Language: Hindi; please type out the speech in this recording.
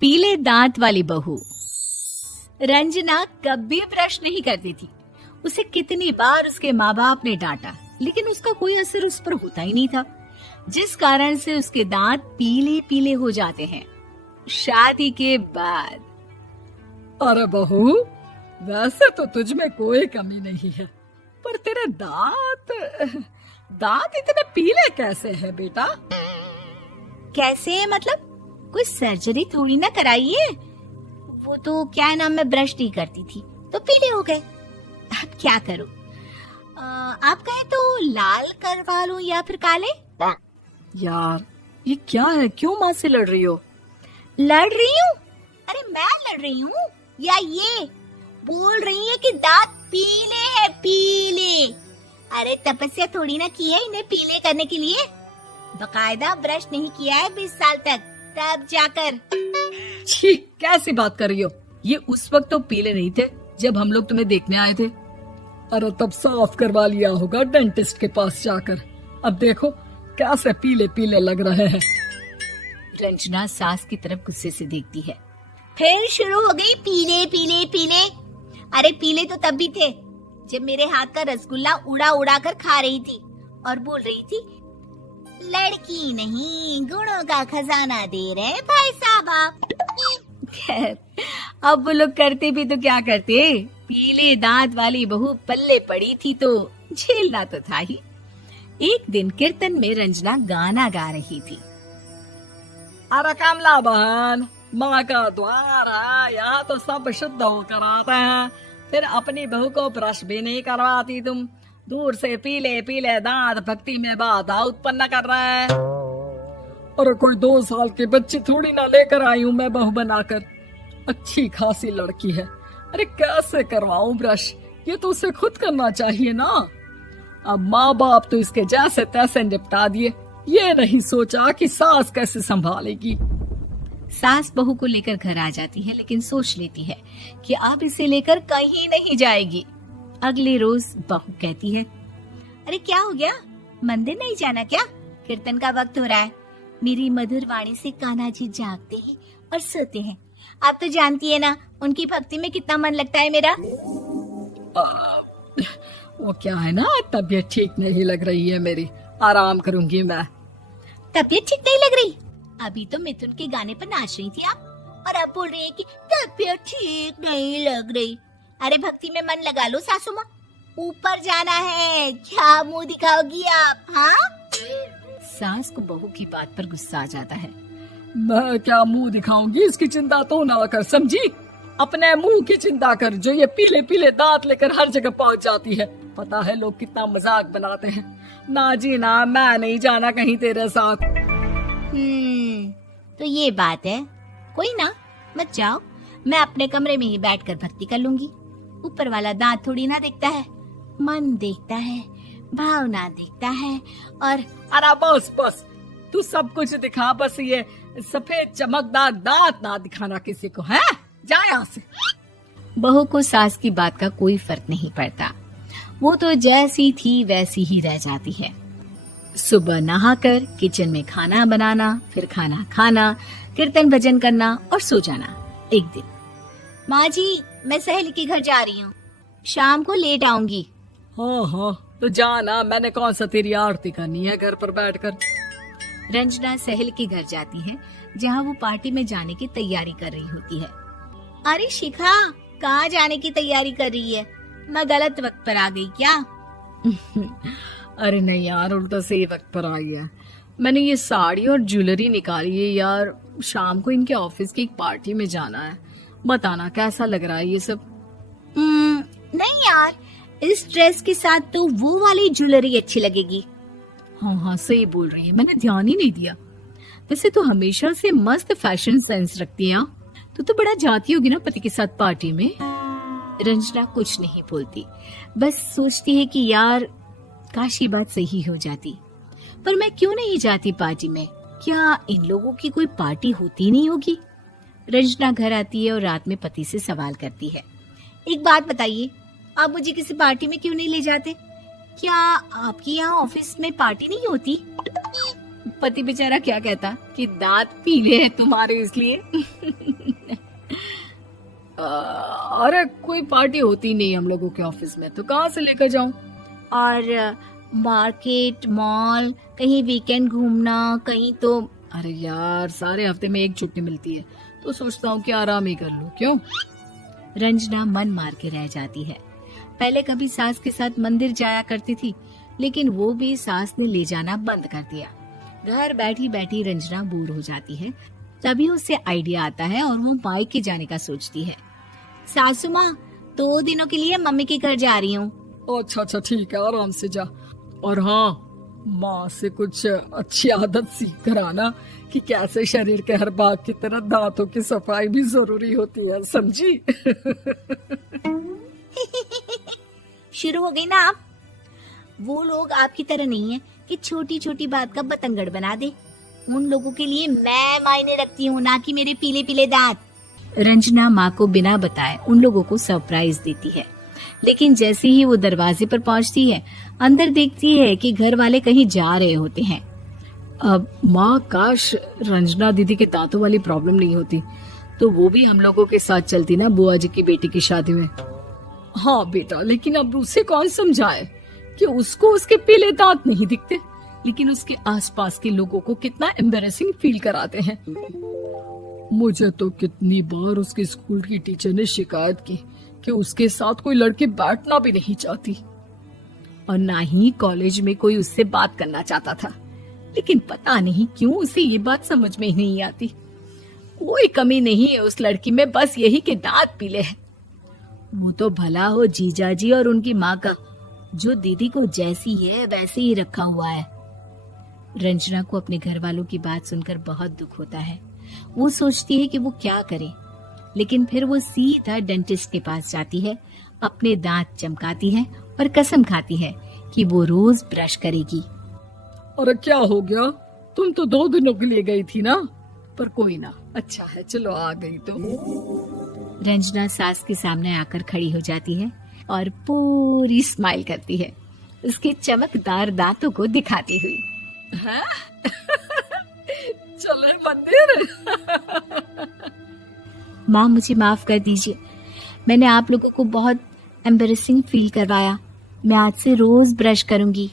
पीले दांत वाली बहू। रंजना कभी ब्रश नहीं करती थी। उसे कितनी बार उसके माँ बाप ने डांटा, लेकिन उसका कोई असर उस पर होता ही नहीं था, जिस कारण से उसके दांत पीले पीले हो जाते हैं। शादी के बाद अरे बहू, वैसे तो तुझ में कोई कमी नहीं है, पर तेरे दांत इतने पीले कैसे हैं बेटा? कैसे मतलब? कोई सर्जरी थोड़ी ना कराई है। वो तो क्या नाम, मैं ब्रश नहीं करती थी तो पीले हो गए। अब क्या करूं? आप कहें तो लाल करवा लूं या फिर काले? यार ये क्या है, क्यों माँ से लड़ रही हो? लड़ रही हूँ? अरे मैं लड़ रही हूँ या ये बोल रही है कि दांत पीले हैं, पीले। अरे तपस्या थोड़ी ना की है इन्हें पीले करने के लिए। बकायदा ब्रश नहीं किया है 20 साल तक, तब जाकर। छी, कैसी बात कर रही हो? ये उस वक्त तो पीले नहीं थे जब हम लोग तुम्हें देखने आए थे। अरे तब साफ करवा लिया होगा डेंटिस्ट के पास जाकर। अब देखो कैसे पीले पीले लग रहे हैं। रंजना सास की तरफ गुस्से से देखती है। फिर शुरू हो गई पीले पीले पीले। अरे पीले तो तब भी थे जब मेरे हाथ का रसगुल्ला उड़ा उड़ा कर खा रही थी और बोल रही थी, लड़की नहीं गुणों का खजाना दे रहे भाई साहब आप। खैर, अब वो लोग करते भी तो क्या करते, पीले दांत वाली बहू पल्ले पड़ी थी तो झेलना तो था ही। एक दिन कीर्तन में रंजना गाना गा रही थी। अरे कमला बहन, माँ का द्वार है, यहाँ तो सब शुद्ध होकर आते हैं, फिर अपनी बहू को ब्रश भी नहीं करवाती तुम। दूर से पीले पीले दांत भक्ति में बाधा उत्पन्न कर रहे हैं। अरे कोई 2 साल की बच्ची थोड़ी ना लेकर आई हूँ मैं बहू बनाकर। अच्छी खासी लड़की है, अरे कैसे करवाऊं ब्रश? ये तो उसे खुद करना चाहिए ना। अब माँ बाप तो इसके जैसे तैसे निपटा दिए, ये नहीं सोचा कि सास कैसे संभालेगी। सास बहू को लेकर घर आ जाती है, लेकिन सोच लेती है कि अब इसे लेकर कहीं नहीं जाएगी। अगले रोज बहू कहती है, अरे क्या हो गया, मंदिर नहीं जाना क्या? कीर्तन का वक्त हो रहा है। मेरी मधुर वाणी से कान्हा जी जागते हैं और सोते हैं। आप तो जानती है ना उनकी भक्ति में कितना मन लगता है मेरा। वो क्या है ना, तबीयत ठीक नहीं लग रही है मेरी, आराम करूंगी मैं। तबीयत ठीक नहीं लग रही? अभी तो मिथुन के गाने पर नाच रही थी आप, और अब बोल रही है कि तबीयत ठीक नहीं लग रही। अरे भक्ति में मन लगा लो सासू माँ, ऊपर जाना है, क्या मुंह दिखाओगी आप? हाँ? सास को बहू की बात पर गुस्सा आ जाता है। मैं क्या मुंह दिखाऊंगी, इसकी चिंता तो ना कर, समझी? अपने मुंह की चिंता कर, जो ये पीले पीले दांत लेकर हर जगह पहुंच जाती है। पता है लोग कितना मजाक बनाते हैं। ना जी ना, मैं नहीं जाना कहीं तेरे साथ। तो ये बात है, कोई ना, मत जाओ, मैं अपने कमरे में ही बैठकर भक्ति कर लूंगी। ऊपर वाला दांत थोड़ी ना देखता है, मन देखता है, भावना देखता है। और अरे बस बस, तू सब कुछ दिखा, बस ये सफेद चमकदार दांत ना दिखाना किसी को, है? जा यहाँ से। बहू को सास की बात का कोई फर्क नहीं पड़ता, वो तो जैसी थी वैसी ही रह जाती है। सुबह नहाकर किचन में खाना बनाना, फिर खाना खाना, कीर्तन भजन करना और सो जाना। एक दिन, माँ जी मैं सहेली के घर जा रही हूँ, शाम को लेट आऊंगी। हाँ हाँ तो जाना, मैंने कौन सा तेरी आरती करनी है घर पर बैठकर। रंजना सहेली के घर जाती है, जहाँ वो पार्टी में जाने की तैयारी कर रही होती है। अरे शिखा, कहाँ जाने की तैयारी कर रही है? मैं गलत वक्त पर आ गई क्या? अरे नहीं यार, उल्टा सही वक्त पर आ गया। मैंने ये साड़ी और ज्वेलरी निकाली है यार, शाम को इनके ऑफिस की एक पार्टी में जाना है। बताना कैसा लग रहा है ये सब? नहीं यार, इस ड्रेस के साथ तो वो वाली ज्वेलरी अच्छी लगेगी। हाँ हाँ सही बोल रही है, मैंने ध्यान ही नहीं दिया। वैसे तो हमेशा से मस्त फैशन सेंस रखती है। तो बड़ा जाती होगी ना पति के साथ पार्टी में। रंजना कुछ नहीं बोलती, बस सोचती है कि यार काश ये बात सही हो जाती, पर मैं क्यों नहीं जाती पार्टी में? क्या इन लोगों की कोई पार्टी होती नहीं होगी? रंजना घर आती है और रात में पति से सवाल करती है, एक बात बताइए, आप मुझे किसी पार्टी में क्यों नहीं ले जाते? क्या आपकी यहाँ ऑफिस में पार्टी नहीं होती? पति बेचारा क्या कहता कि दांत पीले हैं तुम्हारे इसलिए। अरे कोई पार्टी होती नहीं हम लोगों के ऑफिस में, तो कहाँ से लेकर जाऊं? और मार्केट, मॉल, कहीं वीकेंड घूमना, कहीं तो। अरे यार, सारे हफ्ते में एक छुट्टी मिलती है, तो सोचता हूँ कि आराम ही कर लूं। क्यों? रंजना मन मार के रह जाती है। पहले कभी सास के साथ मंदिर जाया करती थी, लेकिन वो भी सास ने ले जाना बंद कर दिया। घर बैठी बैठी रंजना बोर हो जाती है। तभी उसे आइडिया आता है और वो मायके जाने का सोचती है। सासू माँ, 2 दिनों के लिए मम्मी के घर जा रही हूँ। अच्छा अच्छा, ठीक है, आराम से जा। और हाँ, माँ से कुछ अच्छी आदत सीख कर आना कि कैसे शरीर के हर भाग की तरह दांतों की सफाई भी जरूरी होती है, समझी? शुरू हो गई ना आप। वो लोग आपकी तरह नहीं है कि छोटी छोटी बात का बतंगड़ बना दे। उन लोगों के लिए मैं मायने रखती हूँ, ना कि मेरे पीले पीले दांत। रंजना माँ को बिना बताए उन लोगों को सरप्राइज देती है, लेकिन जैसे ही वो दरवाजे पर पहुंचती है, अंदर देखती है कि घर वाले कहीं जा रहे होते हैं। अब माँ, काश रंजना दीदी के दांतों वाली प्रॉब्लम नहीं होती, तो वो भी हम लोगों के साथ चलती ना बुआ जी की बेटी की शादी में। हाँ बेटा, लेकिन अब उसे कौन समझाए कि उसको उसके पीले दांत नहीं दिखते, लेकिन उसके आसपास के लोगों को कितना एम्बैरेसिंग फील कराते हैं। मुझे तो कितनी बार उसके स्कूल की टीचर ने शिकायत की कि उसके साथ कोई लड़की बैठना भी नहीं चाहती, और ना ही कॉलेज में कोई उससे बात करना चाहता था। लेकिन पता नहीं क्यों उसे ये बात समझ में ही नहीं आती। कोई कमी नहीं है उस लड़की में, बस यही कि दांत पीले हैं। वो तो भला हो जीजा जी और उनकी माँ का, जो दीदी को जैसी है वैसे ही रखा हुआ है। रंजना को अपने घर वालों की बात सुनकर बहुत दुख होता है। वो सोचती है कि वो क्या करे, लेकिन फिर वो सीधा डेंटिस्ट के पास जाती है, अपने दांत चमकाती है और कसम खाती है कि वो रोज ब्रश करेगी। अरे क्या हो गया? तुम तो 2 दिनों के लिए गई थी ना, पर कोई ना, अच्छा है, चलो आ गई तो। रंजना सास के सामने आकर खड़ी हो जाती है और पूरी स्माइल करती है, उसके चमकदार दांतों को दिखाती हुई। हैं? चले मंदिर। माँ, मुझे माफ कर दीजिए, मैंने आप लोगों को बहुत एम्बैरेसिंग फील करवाया। मैं आज से रोज ब्रश करूंगी।